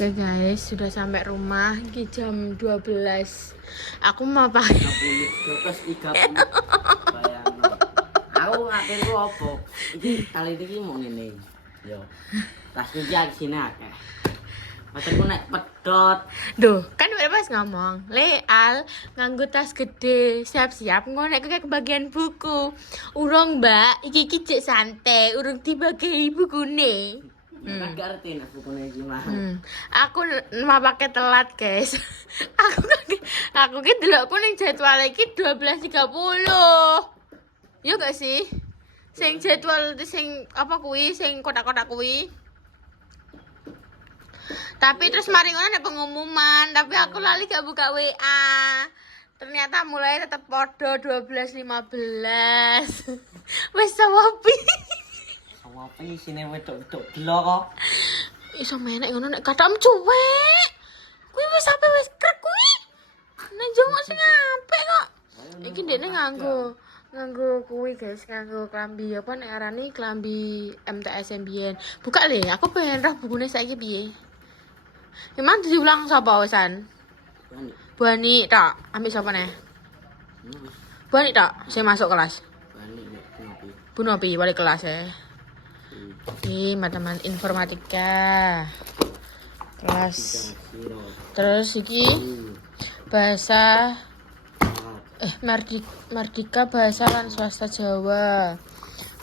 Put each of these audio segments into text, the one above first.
Oke guys, sudah sampai rumah. Ini jam 12. Aku mau pakai 30 bayangno. Aku ngatur ku opo? Iki kali iki mau ngene. Yo. Tas iki sini akeh. Pacarku nek pedot. Duh, kan udah pas ngomong Leal, nganggo tas gede. Siap-siap ngono nek kayak kebagian buku. Urung mbak, iki cek santai. Urung dibagi bukune. Kan gak ngerti nek bukune iki mah. Aku mau pakai telat guys. aku ki delokku ning jadwal iki 12.30. Yo gak sih? Sing jadwal sing apa kuwi, sing kotak-kotak kuwi. Tapi terus mari ngono ada pengumuman, tapi aku lali gak buka WA. Ternyata mulai tetap podo 12.15. Wes sawopi. Sawopi sine wedok-wedok blok kok. Iso menek ngono nek katham cuwek. Kuwi wis sampe wis krek kuwi. Nek jongok sing apik kok. Iki ndekne nganggo kuwi guys, nganggo klambi apa nek arani klambi MTS mbiyen. Buka le, aku pengen roh bukune saiki piye. Emang diulang sapa wisan? Buani tok, ambil sapa neh? Buani tok sing masuk kelas. Bu Nopi balik kelas ya. Ini teman informatika kelas. Terus iki bahasa Mardika bahasa lan swasta Jawa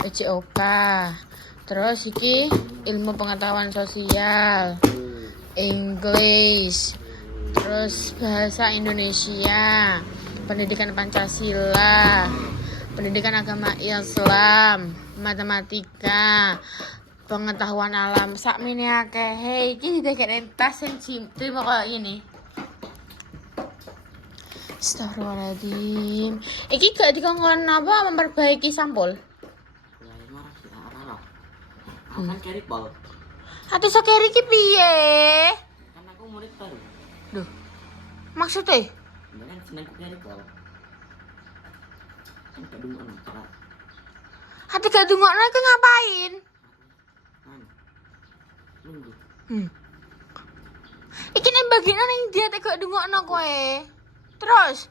PJOK. Terus iki ilmu pengetahuan sosial English. Terus bahasa Indonesia, pendidikan Pancasila, pendidikan agama Islam, matematika, pengetahuan alam. Sakmene akeh iki didekek tas sing terima kaya ngene. Astagfirullahaladzim. Iki gak dikongkon apa memperbaiki sampul? Kan carry ball. Ati sakeri iki piye? Kan aku murid baru. Duh. Maksudnya? Kan senengku carry ball. Kan gak dungokno cara. Ati gak dungokno iki ngapain? Nunggu. Iki nek bagine ning dia tek gak dungokno kowe. Terus?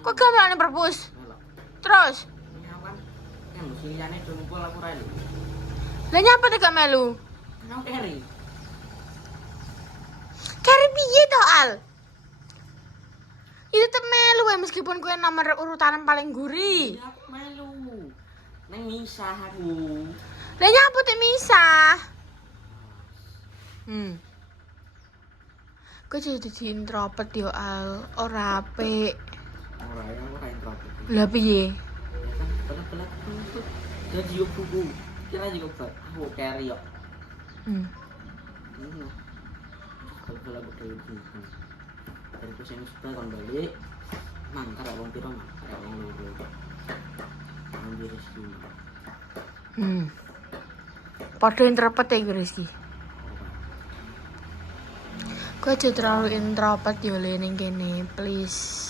Kok gamelane perpus? Terus? Nyawan. Kan musiyane ngumpul aku ra lho. Lah nyapa tek gak melu? Nang carry. Kari piye to, Al? Itu tetep melu wae meskipun kowe nomor urutan paling guri. Ya aku melu. Nang misah aku. Lah nyapa tek misah? Kok jadi di introvert yo, Al? Ora apik. Ora ya ora introvert. Lah piye? Ya kan pelat-pelat itu. Jadi yo buku. Kira juga buat aku carry yo. Kalau betul itu. Dari kusen sudah kon balik. Mang karek wong piro mang? Karek wong loro. Ambil rezeki. Padha introvert ya Rizky. Kok aja terlalu introvert yo le ning kene, please.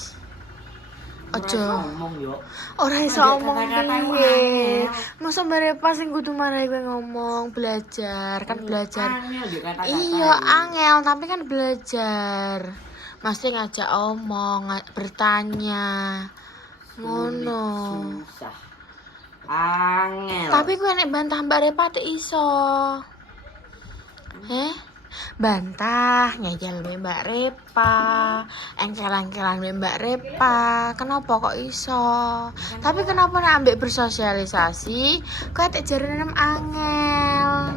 Ojo. Ngomong yo. Ora iso ngomong piye. Masa bare pas sing kudu marahi kowe ngomong, belajar, kan belajar. Iya, angel, tapi kan belajar. Mesti ngajak omong, bertanya. Ngono. Susah. Angel. Tapi kowe nek bantah Mbak Repa teh iso. Bantah, ngejel Mbak Repa, engkel-engkelan Mbak Repa. Kenapa kok iso? Tapi kenapa nek ambek bersosialisasi, kok tek jarene angel?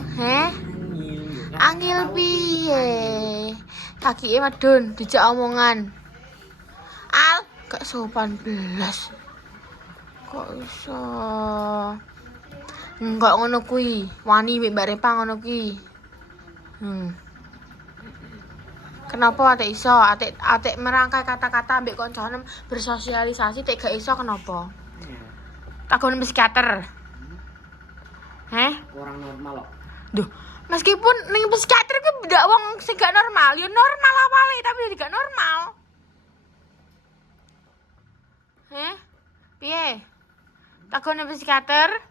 Angel piye? Kakike medun dijak omongan. Al, gak sopan belas. Kok iso? Enggak ngono kuwi. Wani Mbak Repa ngono kuwi. Kenapa atik iso? Atik merangkai kata-kata ambek kancane bersosialisasi tek gak iso kenapa? Takon psikiater. Orang normal kok. Duh, meskipun ning psikiater ki ndak wong sing gak normal, ya normal awale tapi ya gak normal. Piye? Takon psikiater?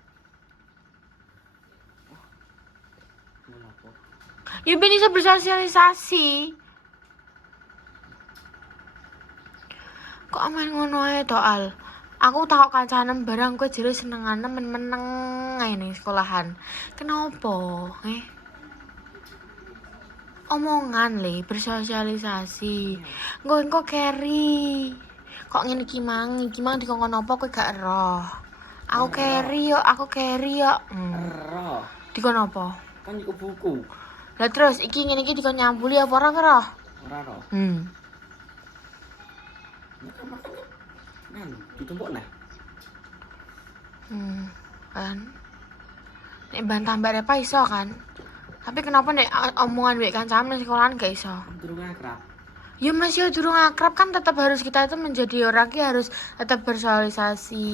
Ya ben bisa bersosialisasi. Kok aman ngono ae to Al. Aku takok kancanem barang kowe jere senengane meneng ae ning sekolahan. Kenapa? Omongan le bersosialisasi. Engko carry. Kok ngene iki mang dikongkon apa kowe gak eroh. Aku carry yo. Roh. Dikon apa? Kan iku buku. Lah terus iki ngene iki dikon nyambuli apa ora eroh? Ora roh. Kan ditumpuk nah. Kan. Nek bantah mbak Repa iso kan? Tapi kenapa nek omongan mbek kancamu ning sekolahan gak iso? Durung akrab. Ya masih durung akrab kan tetap harus kita itu menjadi orang ki harus tetap bersosialisasi.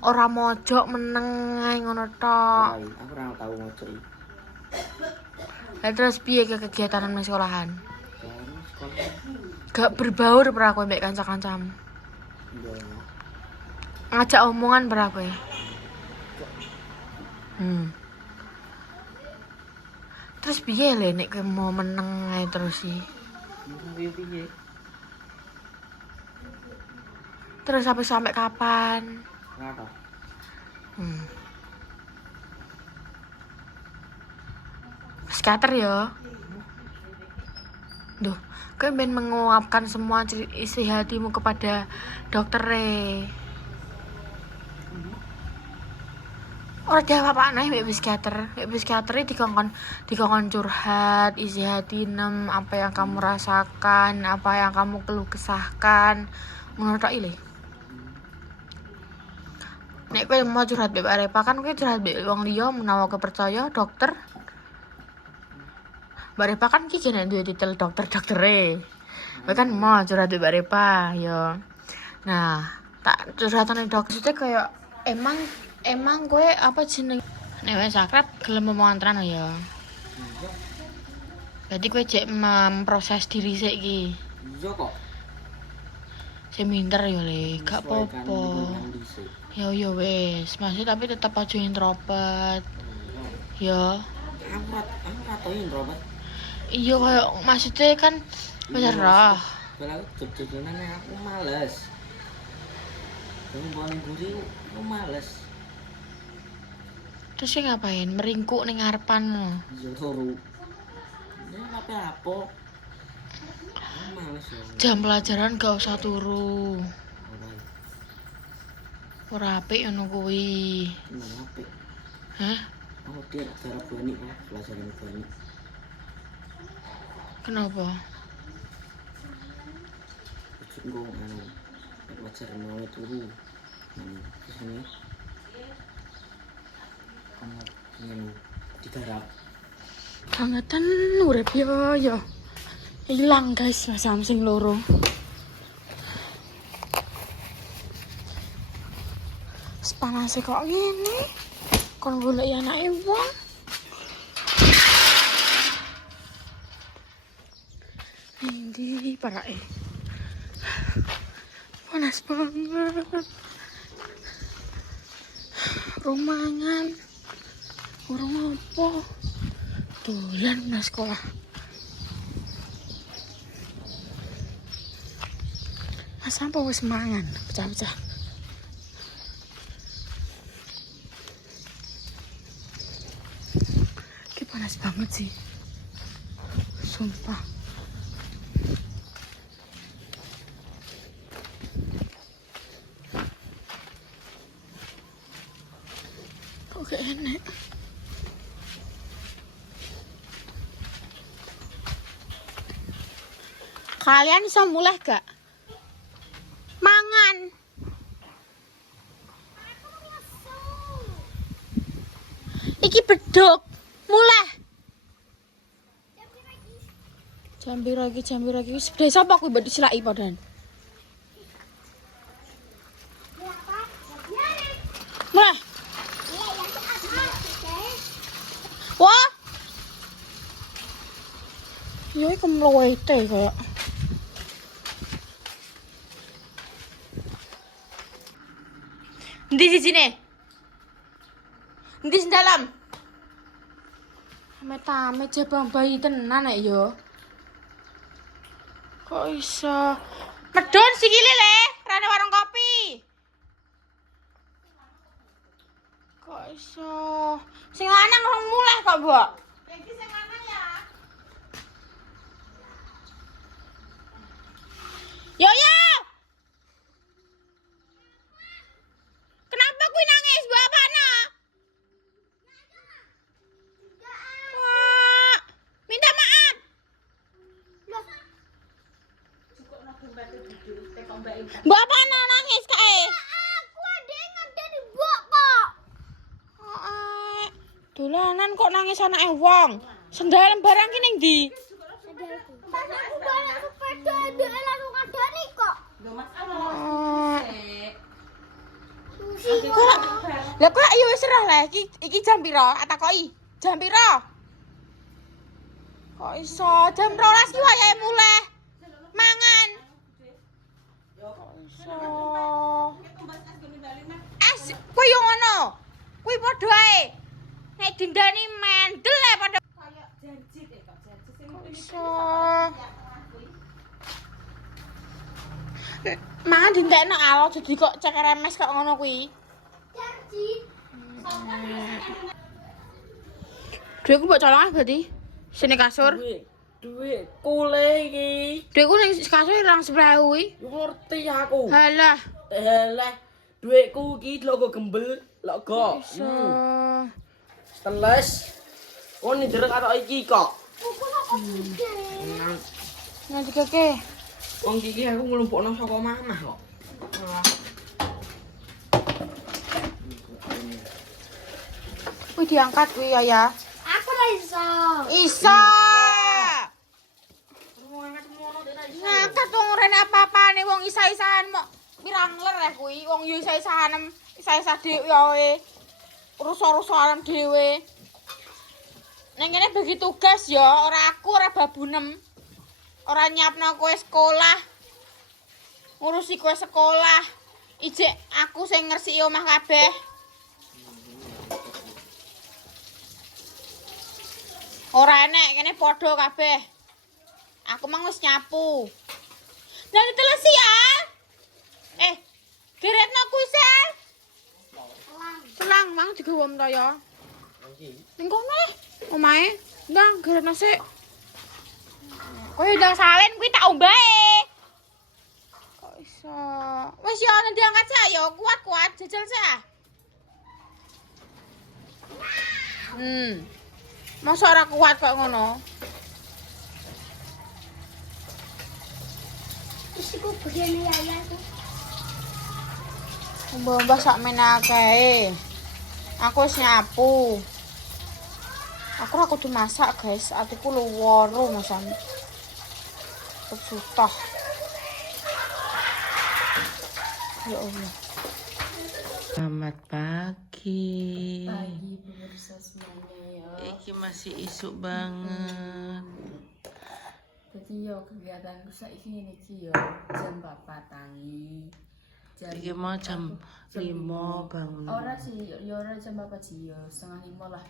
Ora mojok meneng ae ngono tok. Aku ora tau mojok iki. Lah terus piye ke kegiatan nang sekolahan? Sekolah. Gak berbaur pra kowe mbek kanca-kancamu. Iya. Ngajak omongan pra kowe. Terus piye le nek kowe mau meneng ae terus sih? Piye? Terus sampai kapan? Ora roh. Psikiater ya. Duh, kowe ben menguapkan semua isi hatimu kepada dokter Ora jawab aneh mbek psikiater. Mbek psikiater dikongkon curhat, isi hati apa yang kamu rasakan, apa yang kamu keluh kesahkan. Ngono tok ile. Nek kowe mau curhat mbek Repa kan kowe curhat mbek wong liya menawa kepercaya dokter. Mbak Repa kan iki jenenge duwe titel dokter-doktere. Kowe kan mau curhat mbek Repa ya. Nah, tak curhatane dokter itu kayak emang kowe apa jeneng nek wis akrab gelem omongan tenan ya. Berarti kowe jek memproses diri sik iki. Iya kok. Sing minter ya le, gak apa-apa. Ya wis, masih tapi tetap aja introvert. Ya. Aku tau introvert. Iya kayak maksudnya kan bener roh. Kalau aku jujur-jujuran aku males. Kalau paling gurih aku males. Terus sih ngapain? Meringkuk ning ngarepan. Iya turu. Ya apa? Males ya. Jam pelajaran gak usah turu. Ora apik ngono kuwi. Gimana apik? Hah? Oh dia cara banyak kok pelajaran banyak. Kenapa? Ujung anu pelajaran mau turu. Terus ini kamu digarap. Bangetan urip ya. Hilang guys, Mas Samsing loro. Panase kok ngene. Kon golek anake wong. Endi parake? Panas banget. Rumangan. Urung apa? Dolan nang sekolah. Mas apa wis mangan? Pecah-pecah. Ki panas banget sih. Sumpah. Kok gak enak? Kalian bisa mulai gak? Mangan. Iki beduk. Mulai. Jam piro iki? Sepeda sapa kuwi mbok disilaki padahal. Mulai. Wah. Ya iku mlowete kayak. Ndi sijine? Ndi sing dalam? Amit-amit jabang bayi tenan nek yo. Kok iso? Medun sikile le, rene warung kopi. Kok iso? Sing lanang rong mulih kok, Mbok. Iki sing lanang ya. Yo yo. Kenapa kuwi nangis? Mbok apana? Wah, minta maaf. Mbok apana nangis kae? Aku ada ngenteni mbok kok. Heeh. Dolanan kok nangis anake wong. Sendal barang ki ning ndi? Pas aku balik sepeda ndek langsung ngandani kok. Lho Mas Lah kok ya wis serah lah iki jam pira? Atakoki. Jam pira? Kok iso jam 12 ki wayahe mulih. Mangan. Kok iso. Kuwi yo ngono. Kuwi padha ae. Nek dindani mendel ae padha. Kayak janji kok janji sing iso. Mangan dintekno alo jadi kok cek remes kok ngono kuwi. Janji. Dhuwitku mbok colongan berarti. Sini kasur. Duit kule iki. Dhuwitku ning kasur ilang 10.000 kuwi. Ngerti aku. Halah. Duitku iki logo gembel, logo. Teles. Oh ni derek karo iki kok. Nanti keke. Wong iki aku nglumpukno saka mamah kok. Wih diangkat kuwi ya. Aku ra iso. Iso. Ngangkat wong rene apa-apane wong isa-isahan mok pirang ler kuwi wong yo isa-isahan isa-isa dhewe wae. Rusa-rusahan dhewe. Neng kene bagi tugas ya, ora aku ora babunem. Ora nyiapno kowe sekolah. Ngurusi kowe sekolah. Ijek aku sing ngresiki omah kabeh. Ora enek kene padha kabeh. Aku mang wis nyapu. Nanti telesi ya. Geretno kuwi se. Selang mang digawa ta ya. Ning kono omahe. Ndang geretno sik. Kowe ndang salin kuwi tak ombahe. Kok iso? Wis ya nanti angkat sak ya, kuat-kuat jejel sak. Masa ora kuat kok ngono? Wis iku bagian yaya tuh. Mbah sak menake. Aku wis nyapu. Aku ora kudu masak, guys. Atiku luworo masan. Susah. Ya Allah. Selamat pagi. Pagi pemirsa semuanya ya. Iki masih isuk banget. Jadi yo kegiatanku saiki ngene iki yo jam 4 tangi. Iki mau jam 5 bangun. Ora sih, yo ora jam 4 sih yo, setengah 5 lah.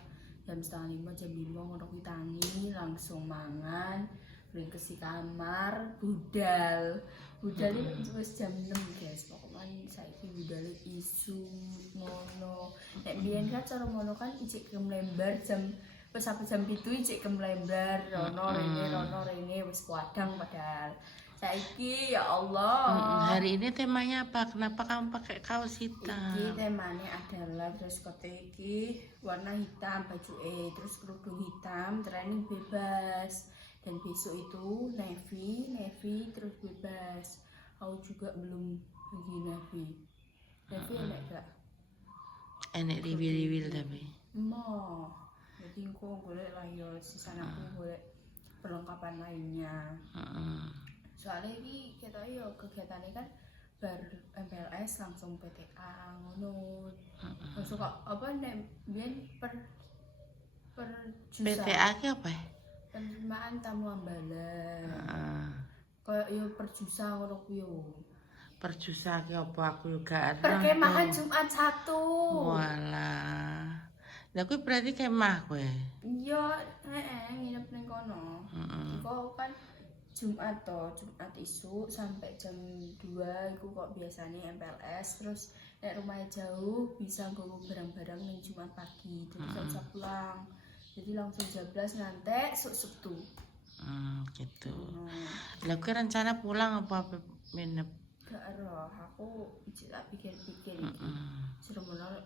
Jam setengah 5, jam 5 ngono kuwi tangi, langsung mangan, bringkes kamar, budal. Budal iki wis jam 6, guys. Pokoknya saiki budal isu ngono. Nek biyen kan cara ngono kan ijek kemlembar jam wis sampai jam 7 ijek kemlembar, rono rene wis kuadang padahal. Saiki ya Allah. Hari ini temanya apa? Kenapa kamu pakai kaos hitam? Iki temanya adalah dress code iki warna hitam bajuke, terus kerudung hitam, training bebas. Dan besok itu navy terus bebas. Aku juga belum pergi navy. Navy enak gak? Enak riwil-riwil tapi. Mau. Jadi aku boleh lah yo sisanya aku boleh perlengkapan lainnya. Soalnya ini kita yo kegiatannya kan bar MPLS langsung PTA ngono. Masuk apa nek biyen per jusa. PTA ki apa? Penerimaan tamu ambalan. Kayak yo perjusa ngono kuwi yo. Perjusa ki apa aku juga ada. Perkemahan Jumat 1. Walah. Lah kuwi berarti kemah kowe. Iya, nginep ning kono. Iku kan Jumat isu sampai jam 2 iku kok biasanya MPLS, terus nek rumahnya jauh bisa nggawa barang-barang ning Jumat pagi, terus bisa pulang. Jadi langsung jam 11 ngantek Sabtu. Gitu. Lah kuwi rencana pulang apa nginep? Gak eroh, aku tak pikir-pikir iki. Sebenarnya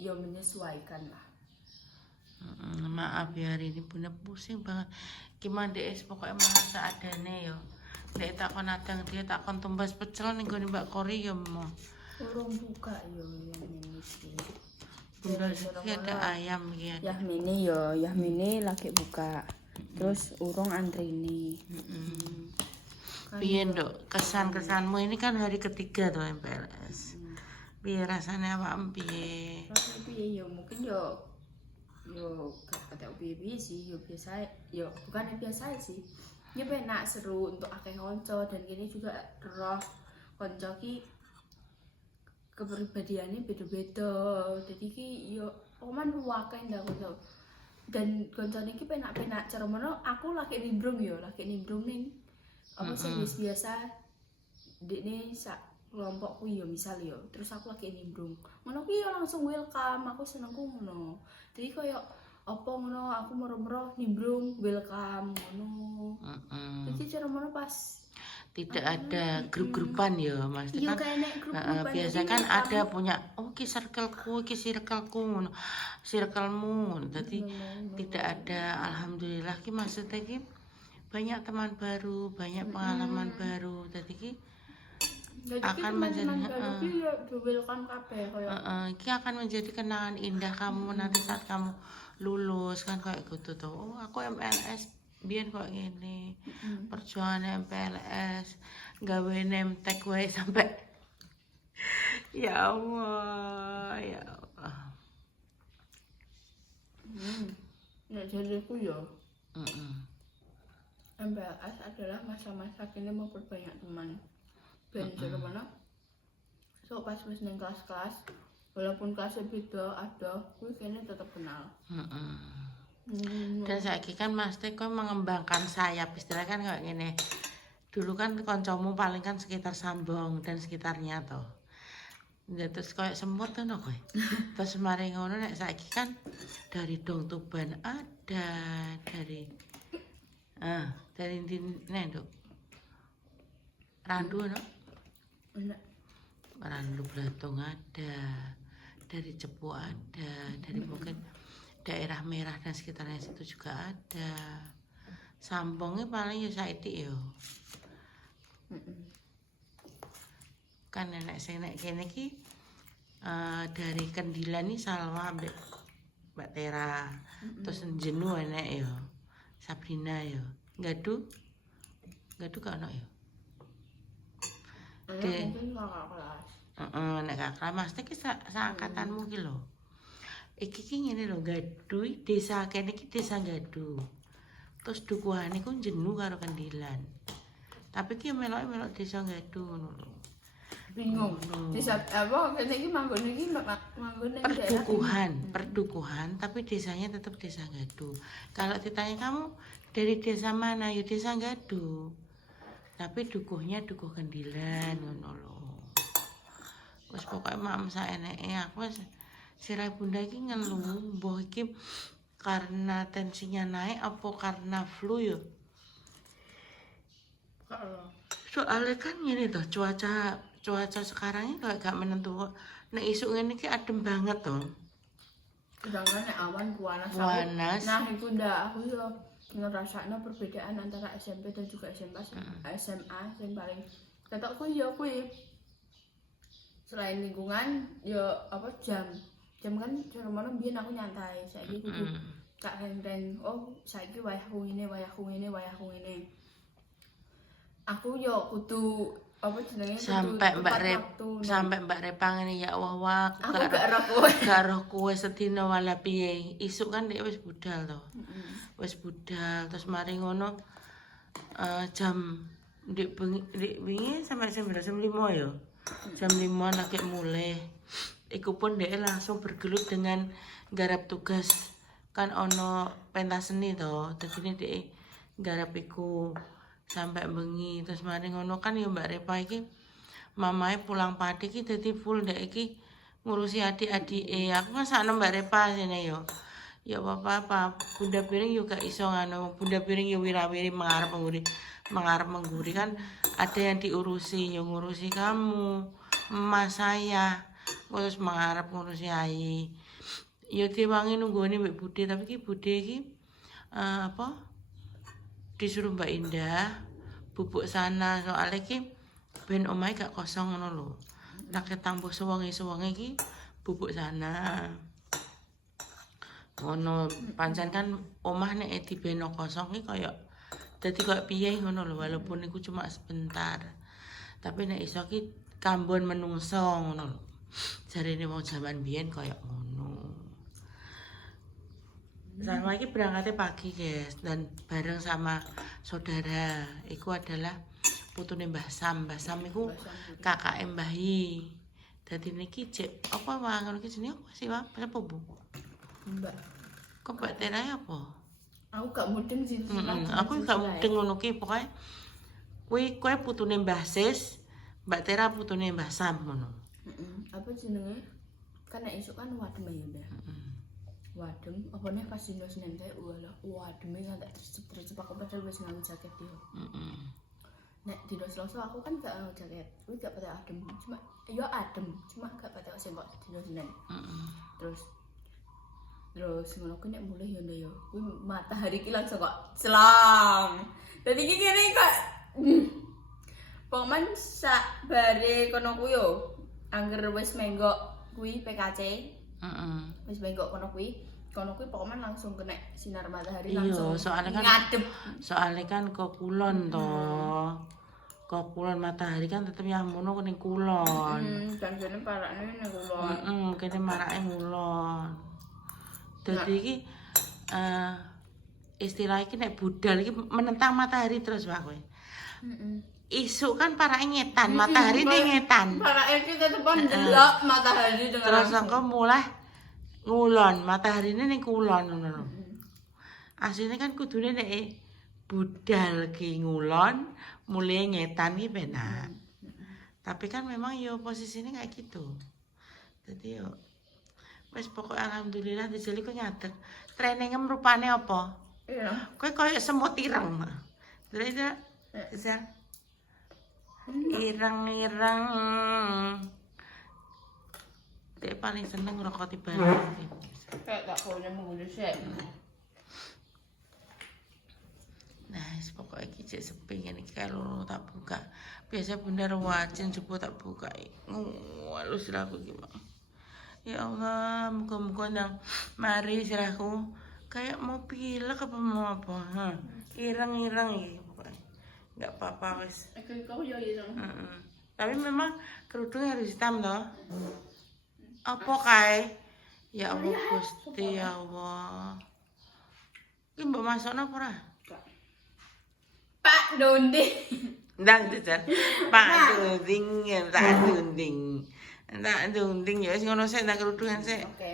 ya menyesuaikan lah. Maaf ya hari ini Bunda pusing banget. Gimana deh pokoknya malah seadane yo. Nek takon adang dia takon tumbas pecel ning gone Mbak Kori yo mau. Urung buka yo yang ini iki. Bunda iki ada ayam iki. Yahmini lagi buka. Terus urung antrine. Piye nduk kesan-kesanmu ini kan hari ketiga tuh MPLS. Piye rasanya awakmu piye? Rasanya piye yo mungkin yo gak tahu piye sih yo biasa yo bukan yang biasa sih. Ya penak seru untuk akeh konco dan gini juga roh konco ki kepribadiannya beda-beda. Jadi ki yo oman wakeh ndak konco. Dan koncone iki penak-penak cara mono aku lagi nimbrung ning apa sih biasa dekne sak kelompokku yo misal yo terus aku lagi nimbrung ngono kuwi yo langsung welcome, aku senengku ngono. Jadi koyo apa ngono aku mero-mero nimbrung welcome ngono. Jadi cara mono pas tidak ada grup-grupan ya Mas iya kan kayak nek grup-grupan biasa kan ada punya ki circleku ngono circlemu jadi tidak ada. Alhamdulillah ki maksudnya ki banyak teman baru, banyak pengalaman baru. Jadi ki akan menjadi welcome kabeh koyo iki akan menjadi kenangan indah kamu nanti saat kamu lulus kan kayak gitu tuh. Oh, aku MLS biyen kok ngene. Perjuangan MPLS gawe name tag wae sampai ya Allah, ya Allah. Nek jadiku yo MPLS adalah masa-masa kini memperbanyak teman. Dan cara mana? So pas wis ning kelas-kelas, walaupun kelasnya beda ada, kuwi kene tetap kenal. Dan saiki kan Mas Teko mengembangkan sayap istilah kan kayak gini. Dulu kan koncomu paling kan sekitar Sambong dan sekitarnya toh. Ya terus kayak semut tuh no kowe. Terus mari ngono nek saiki kan dari Dong Tuban ada, dari Nduk. Randu no. Randu Blatung ada, dari Cepu ada, dari mungkin daerah Merah dan sekitarnya situ juga ada. Sambongnya paling ya saiki yo. Kan nenek sing nek kene iki dari Kendilan nih Salwa ambek Mbak Tera. Terus Jenu enek yo. Sabrina yo. Gadu gak ono yo. Mungkin kakak kelas. Nek kakak Mas iki seangkatanmu ki lho. Iki ki ngene lho, Gadu desa kene iki desa Gadu. Terus dukuhane ku Jenu karo Kendilan. Tapi ki melok desa Gadu ngono lho. Bingung. Desa apa kene iki manggon ning perdukuhan, tapi desanya tetap desa Gadu. Kalau ditanya kamu dari desa mana? Ya desa Gadu. Tapi dukuhnya dukuh Kendilan ngono lho. Wis pokoke mak saeneke aku wis sirah bunda iki ngeluh mbah iki karena tensinya naik apa karena flu ya? Soalnya kan gini toh cuaca sekarang ini gak menentu kok. Nek isuk ngene iki adem banget toh. Sedangkan nek awan panas. Nah, itu ndak aku yo ngerasakno perbedaan antara SMP dan juga SMA yang paling ketokku yo kuwi. Selain lingkungan yo apa jam kan cara mana biyen aku nyantai. Saiki kudu tak reng-reng. Oh, saiki wayahku ngene. Aku yo kudu apa jenenge sampai Mbak Repang ini ya Allah aku gak roh kowe sedina wala piye. Isuk kan dia wis budal to. Wis budal terus mari ngono jam ndek wingi sampai jam 5 ya. Jam 5 lagi mulai. iku pun dia langsung bergelut dengan garap tugas kan ono pentas seni toh, jadi dia garap iku sampai bengi terus mari ngono kan ya Mbak Repa iki mamae pulang pagi iki dadi full dek iki ngurusi adik-adik aku kan sakno Mbak Repa sini yo ya apa-apa bunda piring juga iso ngano bunda piring yo wirawiri mengarep mengguri kan ada yang diurusi yang ngurusi kamu emas saya terus mengarep ngurusi Ayi ya diwangi nunggone Mbak Bude tapi ki Bude iki apa disuruh Mbak Indah bubuk sana soalnya ki ben omahe gak kosong ngono lho. Nek tambuh sewengi-sewengi iki bubuk sana. Ngono pancen kan omah nek dibeno kosong iki kaya dadi kaya piye ngono lho walaupun iku cuma sebentar. Tapi nek iso ki kambon menungso ngono lho. Jarine wong jaman biyen kaya ngono. Sama lagi berangkatnya pagi guys dan bareng sama saudara iku adalah putune Mbah Sam iku kakak Mbah Yi dadi niki cek apa wangun iki jenenge apa sih Pak apa Bu Mbak kok Mbak Tera apa aku gak mudeng sih aku gak mudeng ngono ki pokoke kowe putune Mbah Sis Mbak Tera putune Mbah Sam ngono apa jenenge kan nek esuk kan wadem ya Mbak wadem apa nih pas dino Senin kae wadem ngantek terus aku padahal wis nganggo jaket yo nek dino Selasa aku kan gak nganggo jaket kuwi gak patek adem cuma yo adem cuma gak patek sing kok dino Senin terus ngono kuwi nek mulih yo yo kuwi matahari ki langsung kok selang dadi iki kene kok Pokoke sak bare kono kuwi yo angger wis menggok kuwi PKC wis menggok kono kuwi pokoknya langsung kena sinar matahari langsung soalnya kan ngadep soalnya kan kok kulon toh kok kulon matahari kan tetep yang mono kuning kulon dan kene parakne ning kulon kene marake ngulon dadi iki istilah iki nek budal iki menentang matahari terus Pak kowe isuk kan parake ngetan matahari ngetan parake iki tetep ndelok matahari dengan terus engko mulai ngulon matahari ini ning kulon ngono lho. Asline kan kudune nek budal ki ngulon mulai ngetan ki penak. Tapi kan memang yo posisine kayak gitu. Jadi yo wis pokok alhamdulillah dijeli kok ngadeg. Trainingem rupane apa? Iya. Kowe koyo semut ireng. Terus bisa ireng-ireng. Dia paling seneng ngerokok tiba kayak gak punya mengguna sih nah pokoknya kicik sepi ini kalau tak buka biasa bunda wajin coba tak buka walu sirahku gimana ya Allah muka-muka nang mari sirahku kayak mau pilek apa mau apa ireng-ireng gitu pokoknya nggak apa-apa wes tapi memang kerudungnya harus hitam toh apa kae ya Allah Gusti ya Allah iki mbok masukno apa ora Pak Donding ndang jajan Pak Donding tak dunding ya wis ngono sik nang kerudungan sik oke